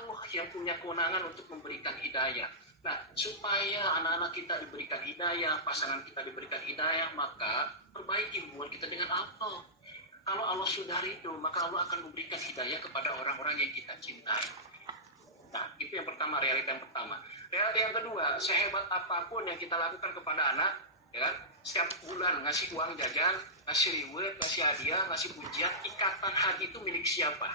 Allah yang punya kewenangan untuk memberikan hidayah. Nah, supaya anak-anak kita diberikan hidayah, pasangan kita diberikan hidayah, maka perbaiki hubungan kita dengan Allah. Kalau Allah sudah ridho, maka Allah akan memberikan hidayah kepada orang-orang yang kita cintai. Nah, itu yang pertama, realita yang pertama. Realita yang kedua, sehebat apapun yang kita lakukan kepada anak, ya kan? Setiap bulan ngasih uang jajan, ngasih reward, ngasih hadiah, ngasih pujian, ikatan hati itu milik siapa?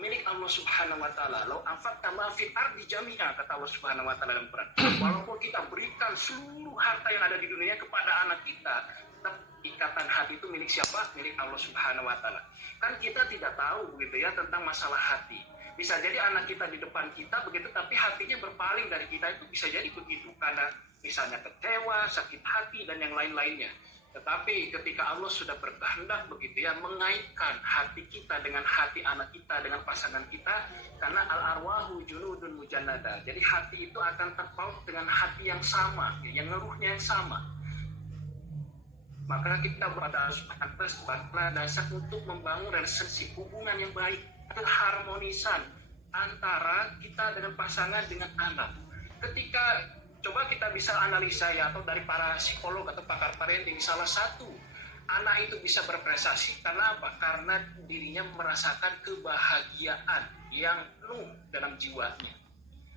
Milik Allah Subhanahu wa taala. Lau anfaqta ma fil ardi jami'a, kata Allah Subhanahu wa taala dalam Quran. Walaupun kita berikan seluruh harta yang ada di dunia kepada anak kita, tetap ikatan hati itu milik siapa? Milik Allah Subhanahu wa taala. Kan kita tidak tahu begitu ya tentang masalah hati. Bisa jadi anak kita di depan kita begitu, tapi hatinya berpaling dari kita, itu bisa jadi begitu karena misalnya kecewa, sakit hati dan yang lain-lainnya. Tetapi ketika Allah sudah berkehendak begitu ya mengaitkan hati kita dengan hati anak kita, dengan pasangan kita, karena al-arwahu junudun mujannada. Jadi hati itu akan terpaut dengan hati yang sama, yang ngeruhnya yang sama. Maka kita berada atas dasar untuk membangun relasi hubungan yang baik, keharmonisan antara kita dengan pasangan dengan anak. Ketika coba kita bisa analisa ya, atau dari para psikolog atau pakar parenting, salah satu anak itu bisa berprestasi karena apa? Karena dirinya merasakan kebahagiaan yang penuh dalam jiwanya.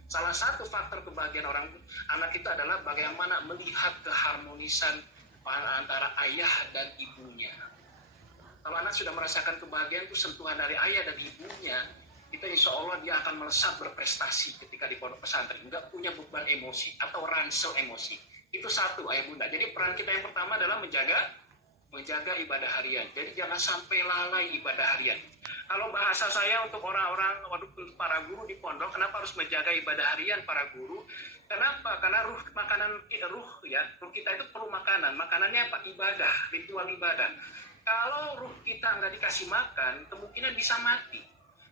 Salah satu faktor kebahagiaan orang anak itu adalah bagaimana melihat keharmonisan antara ayah dan ibunya. Kalau anak sudah merasakan kebahagiaan itu sentuhan dari ayah dan ibunya, kita insya Allah dia akan melesat berprestasi ketika di pondok pesantren, nggak punya beban emosi atau ransel emosi. Itu satu, ayah bunda. Jadi peran kita yang pertama adalah menjaga ibadah harian. Jadi jangan sampai lalai ibadah harian. Kalau bahasa saya untuk orang-orang, untuk para guru di pondok, kenapa harus menjaga ibadah harian para guru? Kenapa? Karena ruh kita itu perlu makanan. Makanannya apa? Ibadah, ritual ibadah. Kalau ruh kita nggak dikasih makan, kemungkinan bisa mati.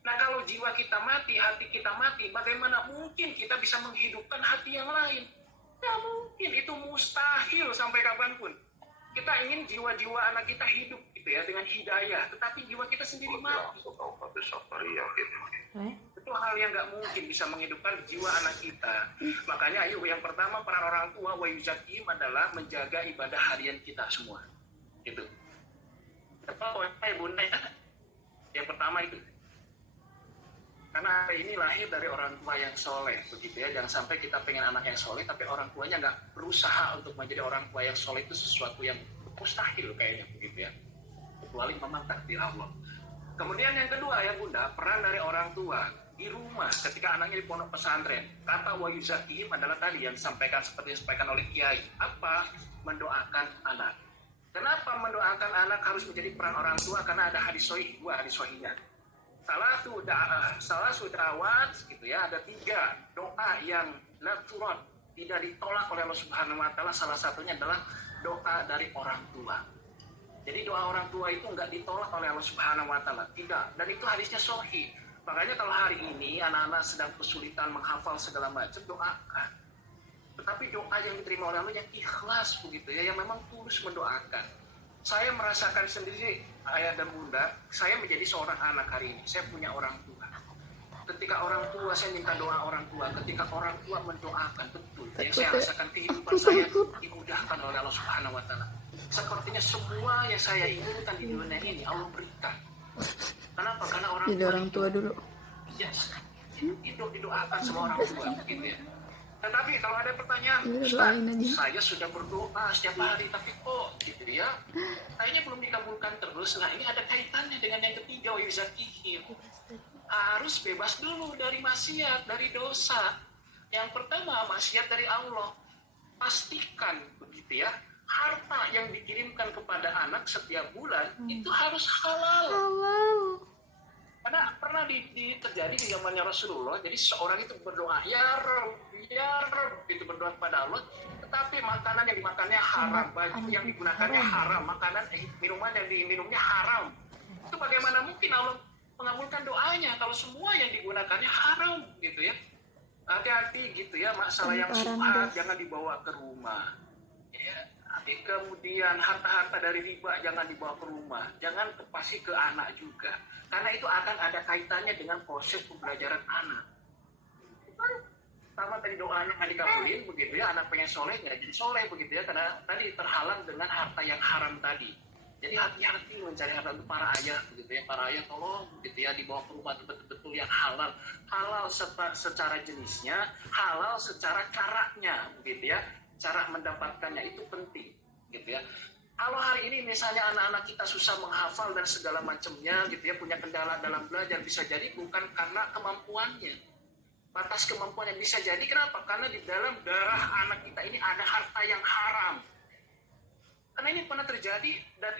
Nah, kalau jiwa kita mati, hati kita mati, bagaimana mungkin kita bisa menghidupkan hati yang lain? Tidak mungkin, itu mustahil sampai kapanpun. Kita ingin jiwa-jiwa anak kita hidup gitu ya dengan hidayah, tetapi jiwa kita sendiri mati. Itu hal yang nggak mungkin bisa menghidupkan jiwa anak kita. Makanya ayo, yang pertama peran orang tua wa yuzakim adalah menjaga ibadah harian kita semua. Gitu. Apa bunda? Yang pertama itu. Karena ini lahir dari orang tua yang soleh, begitu ya. Jangan sampai kita pengen anak yang soleh, tapi orang tuanya nggak berusaha untuk menjadi orang tua yang soleh. Itu sesuatu yang mustahil kayaknya, begitu ya. Kecuali memang takdir Allah. Kemudian yang kedua ya bunda, peran dari orang tua di rumah ketika anaknya di pondok pesantren. Kata wa yuzakihim adalah tadi yang disampaikan seperti disampaikan oleh Kiai. Apa? Mendoakan anak. Kenapa mendoakan anak harus menjadi peran orang tua? Karena ada hadis sahih, dua hadis sahihnya. Salah sudawat gitu ya, ada 3 doa yang la turad, tidak ditolak oleh Allah Subhanahu wa taala. Salah satunya adalah doa dari orang tua. Jadi doa orang tua itu enggak ditolak oleh Allah Subhanahu wa taala, tidak. Dan itu hadisnya sahih. Makanya kalau hari ini anak-anak sedang kesulitan menghafal segala macam, doakan. Tetapi doa yang diterima oleh Allah yang ikhlas begitu ya, yang memang tulus mendoakan. Saya merasakan sendiri, ayah dan bunda, saya menjadi seorang anak hari ini. Saya punya orang tua. Ketika orang tua, saya minta doa orang tua. Ketika orang tua mendoakan, betul. Yang saya rasakan kehidupan saya dimudahkan oleh Allah Subhanahu wa taala. Sepertinya semua yang saya inginkan di dunia ini Allah berikan. Kenapa? Karena orang tua dulu. Yes. Itu didoakan sama orang tua, gitu ya. Tetapi kalau ada pertanyaan, Ustaz, saya sudah berdoa setiap hari, tapi kok gitu ya, kayaknya belum dikabulkan terus. Nah, ini ada kaitannya dengan yang ketiga, yuzakihim. Harus bebas dulu dari maksiat, dari dosa. Yang pertama, maksiat dari Allah. Pastikan begitu ya, harta yang dikirimkan kepada anak setiap bulan itu harus halal. Karena pernah terjadi di zamannya Rasulullah, jadi seorang itu berdoa, ya Rabb, itu berdoa kepada Allah, tetapi makanan yang dimakannya haram, baju yang digunakannya haram, makanan, minuman yang diminumnya haram. Itu bagaimana mungkin Allah mengabulkan doanya kalau semua yang digunakannya haram, gitu ya. Hati-hati gitu ya, masalah yang subhat jangan dibawa ke rumah. Ya. Kemudian harta-harta dari riba jangan dibawa ke rumah, jangan pasti ke anak juga, karena itu akan ada kaitannya dengan proses pembelajaran anak. Pertama tadi doanya nggak dikabulin begitu ya, anak pengen soleh nggak jadi soleh begitu ya, karena tadi terhalang dengan harta yang haram tadi. Jadi hati-hati mencari harta untuk para ayah begitu ya, para ayah tolong begitu ya, dibawa ke rumah betul-betul yang halal, halal secara jenisnya, halal secara caranya begitu ya, cara mendapatkannya itu penting gitu ya. Kalau hari ini misalnya anak-anak kita susah menghafal dan segala macamnya gitu ya, punya kendala dalam belajar, bisa jadi bukan karena kemampuannya, batas kemampuan yang bisa jadi. Kenapa? Karena di dalam darah anak kita ini ada harta yang haram. Karena ini pernah terjadi dan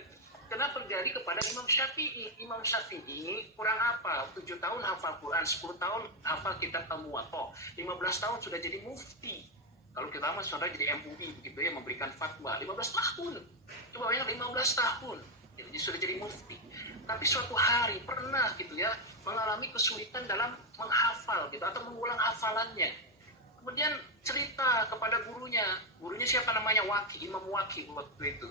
kenapa terjadi kepada Imam Syafi'i. Imam Syafi'i kurang apa? 7 tahun hafal Quran, 10 tahun hafal kitab Al-Muwatta, 15 tahun sudah jadi mufti. Kalau kita mas sudah jadi MUI begitu ya, memberikan fatwa 15 tahun. Coba yang 15 tahun jadi sudah jadi mufti. Tapi suatu hari pernah gitu ya mengalami kesulitan dalam menghafal gitu atau mengulang hafalannya. Kemudian cerita kepada gurunya siapa namanya, Waki, Imam Waki waktu itu.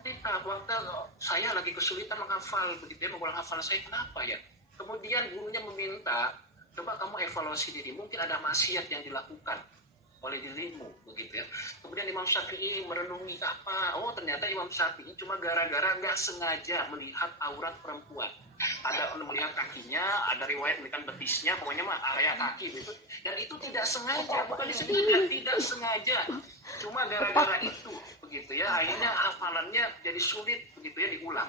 Cerita, waktu saya lagi kesulitan menghafal begitu ya, mengulang hafalan saya, kenapa ya? Kemudian gurunya meminta, coba kamu evaluasi diri, mungkin ada maksiat yang dilakukan oleh dirimu begitu ya. Kemudian Imam Syafi'i merenungi apa? Oh ternyata Imam Syafi'i cuma gara-gara nggak sengaja melihat aurat perempuan. Ada melihat kakinya, ada riwayat melihat betisnya, pokoknya mah area kaki gitu. Dan itu tidak sengaja, bukan disebutkan tidak sengaja. Cuma gara-gara itu begitu ya, akhirnya hafalannya jadi sulit begitu ya diulang.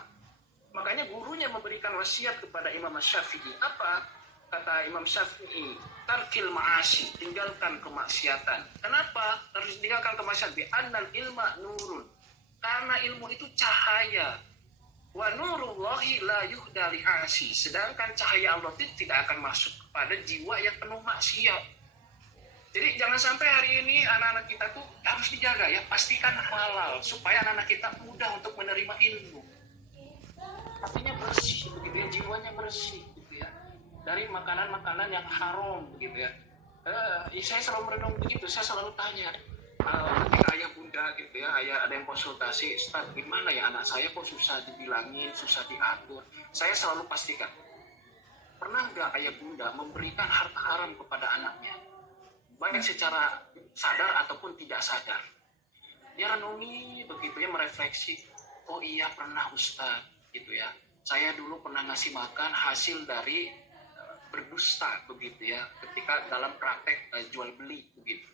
Makanya gurunya memberikan wasiat kepada Imam Syafi'i. Apa? Kata Imam Syafi'i, tarkil ma'asi, tinggalkan kemaksiatan. Kenapa harus tinggalkan kemaksiatan? Bi annal ilma nurun. Karena ilmu itu cahaya. Wa nurullahi la yuhda li'asi. Sedangkan cahaya Allah itu tidak akan masuk kepada jiwa yang penuh maksiat. Jadi jangan sampai hari ini anak-anak kita tuh harus dijaga ya, pastikan halal supaya anak-anak kita mudah untuk menerima ilmu. Artinya bersih begitu ya, jiwanya bersih gitu ya, dari makanan-makanan yang haram begitu ya. Saya selalu merenung begitu, saya selalu tanya ketika ayah bunda gitu ya, ayah ada yang konsultasi, Ustaz gimana ya anak saya kok susah dibilangin, susah diatur. Saya selalu pastikan, pernah nggak ayah bunda memberikan harta haram kepada anaknya, baik secara sadar ataupun tidak sadar? Dia renungi begitu ya, merefleksi, oh iya pernah Ustaz gitu ya, saya dulu pernah ngasih makan hasil dari berdusta begitu ya, ketika dalam praktek jual beli begitu.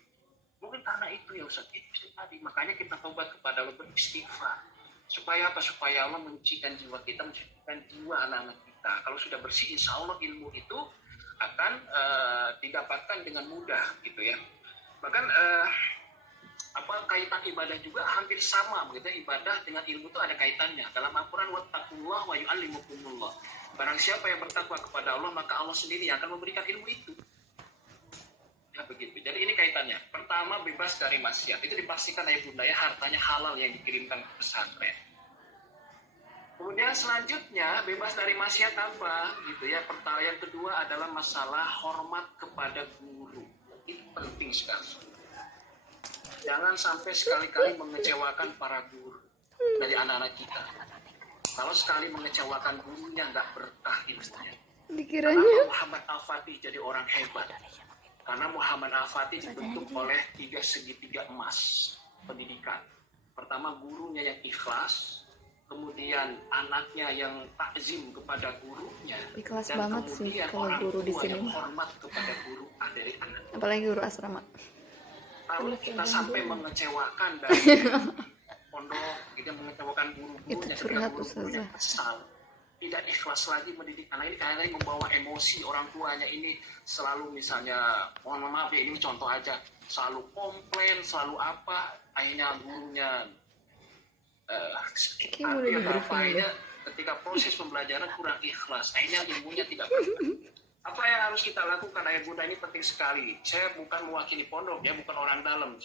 Mungkin karena itu ya Ustaz, itu tadi. Makanya kita taubat kepada Allah, beristighfar. Supaya apa? Supaya Allah menyucikan jiwa kita, menyucikan jiwa anak-anak kita. Kalau sudah bersih, insya Allah ilmu itu akan didapatkan dengan mudah gitu ya. Bahkan kaitan ibadah juga hampir sama begitu. Ibadah dengan ilmu itu ada kaitannya. Dalam Al-Quran, wattaqullah wa yu'allimukumullah. Barang siapa yang bertakwa kepada Allah, maka Allah sendiri yang akan memberikan ilmu itu. Ya begitu. Jadi ini kaitannya. Pertama, bebas dari maksiat. Itu dipastikan ayah bunda ya, hartanya halal yang dikirimkan ke pesantren. Kemudian selanjutnya, bebas dari maksiat apa? Gitu ya. Yang kedua adalah masalah hormat kepada guru. Itu penting sekali. Jangan sampai sekali-kali mengecewakan para guru dari anak-anak kita. Kalau sekali mengecewakan gurunya, nggak berkah ilmunya. Dikiranya Muhammad Al-Fatih jadi orang hebat. Karena Muhammad Al-Fatih dibentuk oleh 3 segitiga emas pendidikan. Pertama, gurunya yang ikhlas, kemudian anaknya yang takzim kepada gurunya, ikhlas dan banget sih kalau guru di sini yang hormat kepada guru dari anak. Apalagi guru asrama. Kalau kita sampai mengecewakan dari pondok, kita mengecewakan guru-gurunya, itu curhat Ustazah, kesal, tidak ikhlas lagi mendidik anak ini, karena membawa emosi orang tuanya ini selalu, misalnya mohon maaf ya, ini contoh aja, selalu komplain, selalu apa, akhirnya gurunya ketika proses pembelajaran kurang ikhlas, akhirnya ilmunya tidak berkah. Apa yang harus kita lakukan ayah bunda ini penting sekali. Saya bukan mewakili pondok ya, bukan orang dalam,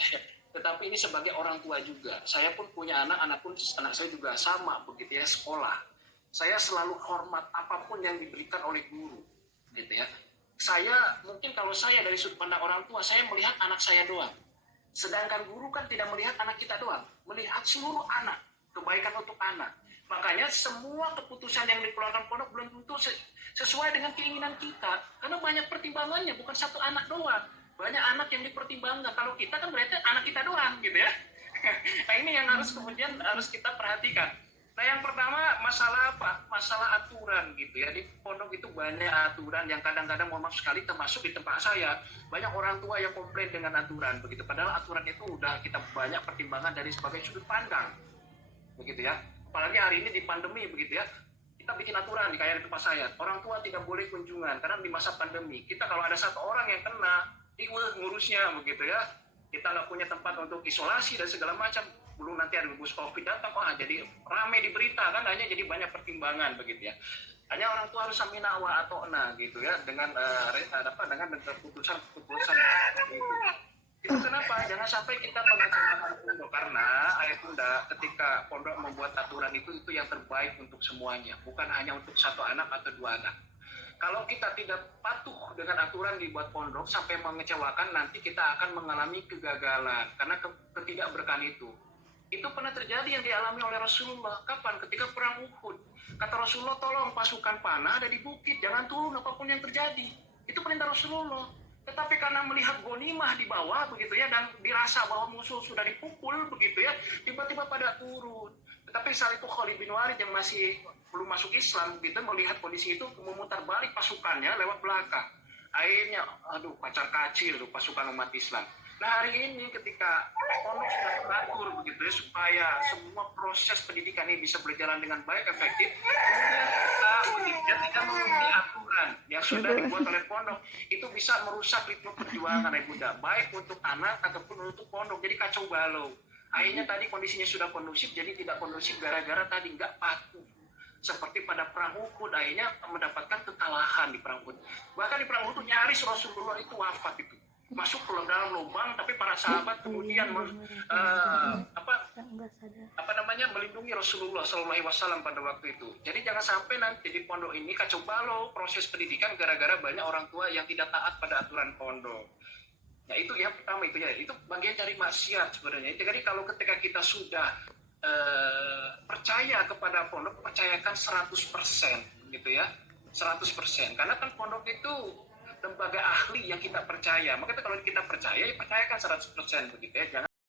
tetapi ini sebagai orang tua juga. Saya pun punya anak saya juga sama begitu ya, sekolah. Saya selalu hormat apapun yang diberikan oleh guru, gitu ya. Saya mungkin kalau saya dari sudut pandang orang tua, saya melihat anak saya doang. Sedangkan guru kan tidak melihat anak kita doang, melihat seluruh anak, kebaikan untuk anak. Makanya semua keputusan yang dikeluarkan pondok belum tentu sesuai dengan keinginan kita, karena banyak pertimbangannya, bukan satu anak doang. banyak anak yang dipertimbangkan. Kalau kita kan berarti anak kita doang gitu ya. Nah ini yang harus kemudian harus kita perhatikan. Nah yang pertama masalah apa? Masalah aturan gitu ya. Di pondok itu banyak aturan yang kadang-kadang mohon maaf sekali termasuk di tempat saya. Banyak orang tua yang komplain dengan aturan begitu. Padahal aturan itu udah kita banyak pertimbangan dari sebagai sudut pandang. Begitu ya. Apalagi hari ini di pandemi begitu ya. Kita bikin aturan kayak di tempat saya. Orang tua tidak boleh kunjungan karena di masa pandemi. Kita kalau ada satu orang yang kena, ngurusnya begitu ya. Kita nggak punya tempat untuk isolasi dan segala macam, belum nanti ada gugus covid datang, jadi ramai di berita kan, hanya jadi banyak pertimbangan begitu ya. Hanya orang tua harus samina wa atau na gitu ya dengan dengan keputusan itu. Itu kenapa? Jangan sampai kita mengecewakan pondok, karena ayah bunda ketika pondok membuat aturan itu yang terbaik untuk semuanya, bukan hanya untuk satu anak atau dua anak. Kalau kita tidak patuh dengan aturan dibuat pondok sampai mengecewakan, nanti kita akan mengalami kegagalan karena ketidakberkahan itu. Itu pernah terjadi yang dialami oleh Rasulullah. Kapan? Ketika perang Uhud. Kata Rasulullah, tolong pasukan panah ada di bukit, jangan turun apapun yang terjadi. Itu perintah Rasulullah. Tetapi karena melihat gonimah di bawah begitu ya, dan dirasa bahwa musuh sudah dipukul begitu ya, tiba-tiba pada turun. Tetapi saat itu Khalid bin Walid yang masih belum masuk Islam gitu, melihat kondisi itu memutar balik pasukannya lewat belakang. Akhirnya aduh kacar kacir tuh pasukan umat Islam. Nah hari ini ketika pondok sudah teratur begitu ya, supaya semua proses pendidikan ini bisa berjalan dengan baik, efektif, kemudian kita tidak mengikuti aturan yang sudah dibuat oleh pondok, itu bisa merusak ritme perjuangan ya bunda, baik untuk anak ataupun untuk pondok, jadi kacau balau. Akhirnya tadi kondisinya sudah kondusif, jadi tidak kondusif gara-gara tadi nggak patuh. Seperti pada perang Uhud, akhirnya mendapatkan kekalahan di perang Uhud. Bahkan di perang Uhud nyaris Rasulullah itu wafat itu. Masuk ke dalam lubang, tapi para sahabat kemudian melindungi Rasulullah SAW pada waktu itu. Jadi jangan sampai nanti di pondok ini kacau balau proses pendidikan gara-gara banyak orang tua yang tidak taat pada aturan pondok. Ya itu yang pertama itu bagian dari maksiat sebenarnya. Jadi kalau ketika kita sudah percaya kepada pondok, percayakan 100% gitu ya, 100%. Karena kan pondok itu lembaga ahli yang kita percaya. Makanya kalau kita percaya, ya percayakan 100% begitu ya. Jangan